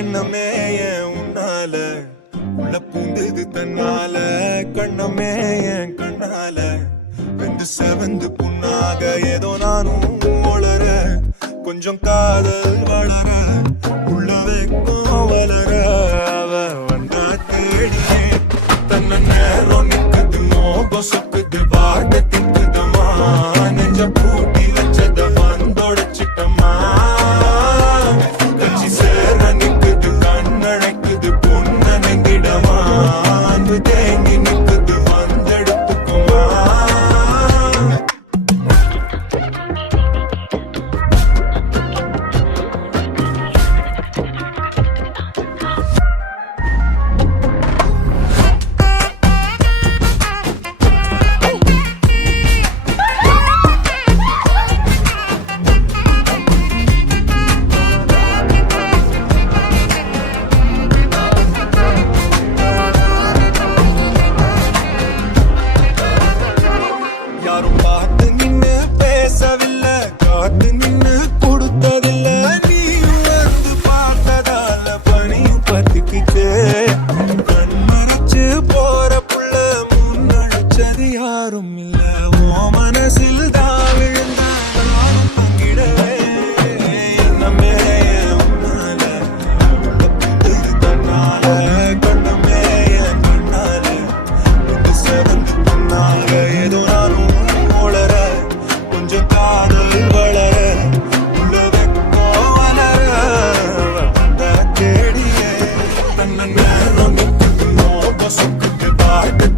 எண்ணமே ஏன் உன்னால உள்ள பூந்தது தன்னால கண்ணமே என் கண்ணால வெந்து செவந்து புண்ணாக ஏதோ நானும் வளர கொஞ்சம் காதல் வளர உள்ள வெக்கம் வளர அவ வந்தா தேடியே தன்ன நேரம் நிக்குது மோகம் சொக்குது வார்த்தை திக்குதுமா நெஞ்ச பூட்டி வச்சத வந்தோடச்சிட்டமா கட்சி சேர நிக்குது கண்ணழைக்குது பொண்ண நெங்கிடமா அன்பு தேங்கி நிக்குது வந்தெடுத்துக்குமா யாரும் பார்த்து நின்னு பேசவில்லை காத்து நின்னு கொடுத்ததில்லை நீயும் வந்து பார்த்ததால பனியும் பத்திக்கிட்டு கண் மறைச்சு போற புள்ள முன்னடிச்சது யாரும் இல்ல ஓ மனசில் தான் விழுந்த நானும் பங்கிடவே என்னமே உன்னால புது தன்னால கண்ணமே என் கண்ணால இது செவந்து பொண்ணாக ஏதோ நானும் வளர கொஞ்சம் காதல் வளர உள்ள வெக்கம் வளர வந்த தேடியே தன்ன நேரம் நிக்குது மோகம் சொக்குது பாட்டு